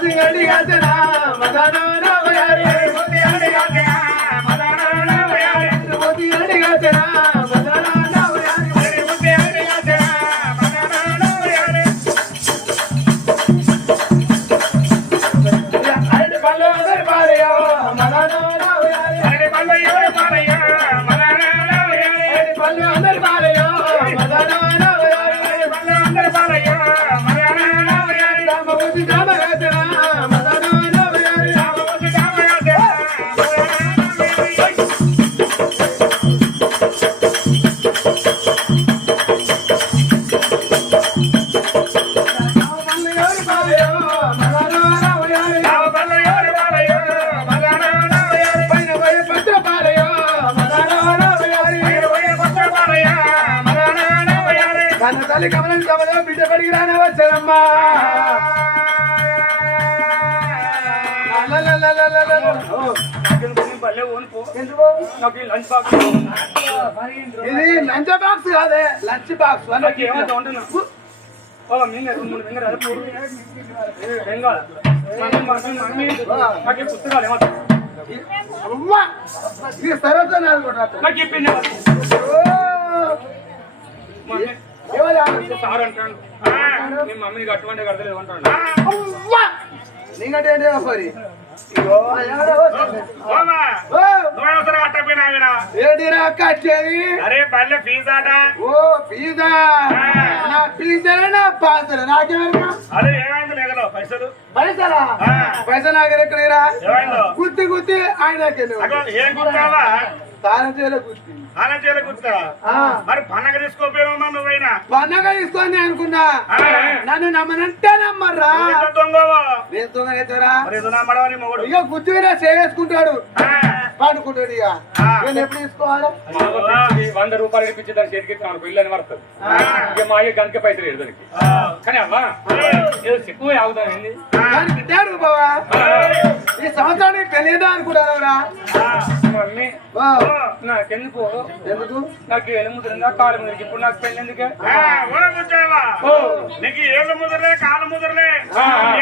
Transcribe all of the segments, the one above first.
సింగడి తల్లి కమలం కమలం బిడ్డ పడికి రాని వచ్చారమ్మా ఇది లంచ్ బాక్స్ కాదే. Lunch box. అంటే ఓ మింగ రెండు మూడు మింగ అదే పూరు ఏం కాదు మమ్మీ మమ్మీ నాకు ఈ పుస్తకాలు నాకు సార్ అంటాడు. మీ మమ్మీని కడతలేదు అంటాడు. నీకంటే ఏంటి మరి? ఏంటిరా కట్టేది? అరే పల్లె ఫీజు ఓ పిజ్జా నా పిజ్జా నా పాత్ర నాకేమన్నా అదే ఏమైంది లేకలో పైసలు? పైసలా. పైసలు నాగర ఎక్కడరా? ఆయనకి ఏం గుర్తావా ఆనంచేల గుర్తా ఆ, మరి పండగ తీసుకోపోయినా నువ్వైనా? పండగ తీసుకొని అనుకున్నా. నన్ను నమ్మనంటే నమ్మర్రా. దొంగవో? నేను మడవని మొగుడు? ఇక మీద చేసుకుంటాడు. పాడుకుంటాడు ఇక. ఆ. నేను ఎప్పుడు తీసుకోవాలి? వంద రూపాయలు ఇప్పించి దాని చేతికి అనుకో ఇల్లు పడుతుంది ఇక మా అయ్య గంటకి పైసలు లేదు దానికి. కానీ అమ్మా ఏదో సిక్కు ఆగుతాను ఏంది? దానికి ఇచ్చాడు బావా? ఈ సంవత్సరానికి తెలియదా అనుకుంటారా మమ్మీ నాకెందుకు? ఎందుకు? నాకు ముదిరిందా కాలు ముదిరికి ఇప్పుడు నాకు పెళ్ళి ఎందుకే నీకు ఏళ్ళు ముదరలే కాళ్ళు ముదరలే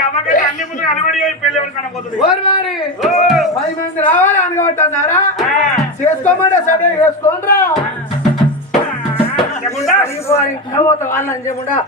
అమ్మకైతే అన్ని ముదర అనబడి పెళ్ళి ఎవరు కనబోతుంది పది మంది రావాలి అనుకోవట్టున్నారా చేసుకోమంటే సరే చేసుకోండిరా చెప్పకుండా వాళ్ళని చెప్పకుండా